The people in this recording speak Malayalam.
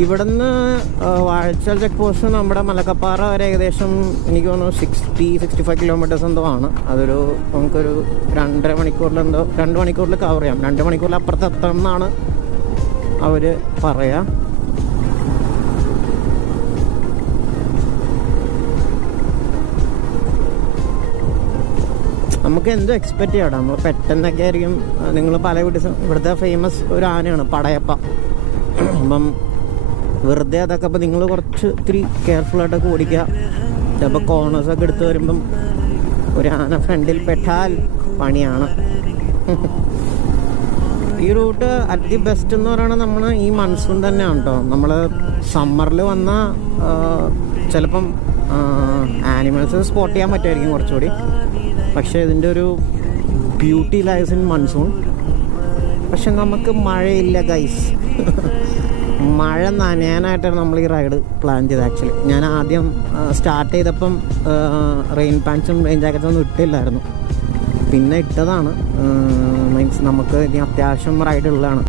ഇവിടുന്ന് വാഴച്ചാൽ ചെക്ക് പോസ്റ്റ് നമ്മുടെ മലക്കപ്പാറ വരെ ഏകദേശം എനിക്ക് തോന്നുന്നു 65 കിലോമീറ്റേഴ്സ് എന്തോ ആണ്. അതൊരു നമുക്കൊരു 2.5 മണിക്കൂറിലെന്തോ 2 മണിക്കൂറിൽ കവർ ചെയ്യാം. 2 മണിക്കൂറിൽ അപ്പുറത്ത് എത്തണം എന്നാണ് അവർ പറയുക. നമുക്ക് എന്തോ എക്സ്പെക്റ്റ് ചെയ്യാം. നമ്മൾ പെട്ടെന്നൊക്കെ ആയിരിക്കും. നിങ്ങൾ പല ഇവിടുത്തെ ഫേമസ് ഒരു ആനയാണ് പടയപ്പ. അപ്പം വെറുതെ അതൊക്കെ അപ്പം നിങ്ങൾ കുറച്ച് ഇത്തിരി കെയർഫുള്ളായിട്ടൊക്കെ ഓടിക്കുക. ചിലപ്പോൾ കോർണേഴ്സൊക്കെ എടുത്ത് വരുമ്പം ഒരു ആന ഫ്രണ്ടിൽ പെട്ടാൽ പണിയാണ്. ഈ റൂട്ട് അറ്റ് ദി ബെസ്റ്റ് എന്ന് പറയുന്നത് നമ്മൾ ഈ മൺസൂൺ തന്നെയാണ് കേട്ടോ. നമ്മൾ സമ്മറിൽ വന്നാൽ ചിലപ്പം ആനിമൽസ് സ്പോട്ട് ചെയ്യാൻ പറ്റുമായിരിക്കും കുറച്ചുകൂടി. പക്ഷേ ഇതിൻ്റെ ഒരു ബ്യൂട്ടി ലൈസ് ഇൻ മൺസൂൺ. പക്ഷെ നമുക്ക് മഴയില്ല ഗൈസ്. മഴ നനയാനായിട്ടാണ് നമ്മൾ ഈ റൈഡ് പ്ലാൻ ചെയ്തത്. ആക്ച്വലി ഞാൻ ആദ്യം സ്റ്റാർട്ട് ചെയ്തപ്പം റെയിൻ പാൻസും റെയിൻ ജാക്കറ്റും ഒന്നും ഇട്ടില്ലായിരുന്നു. പിന്നെ ഇട്ടതാണ്. മീൻസ് നമുക്ക് ഇനി അത്യാവശ്യം റൈഡ് ഉള്ളതാണ്.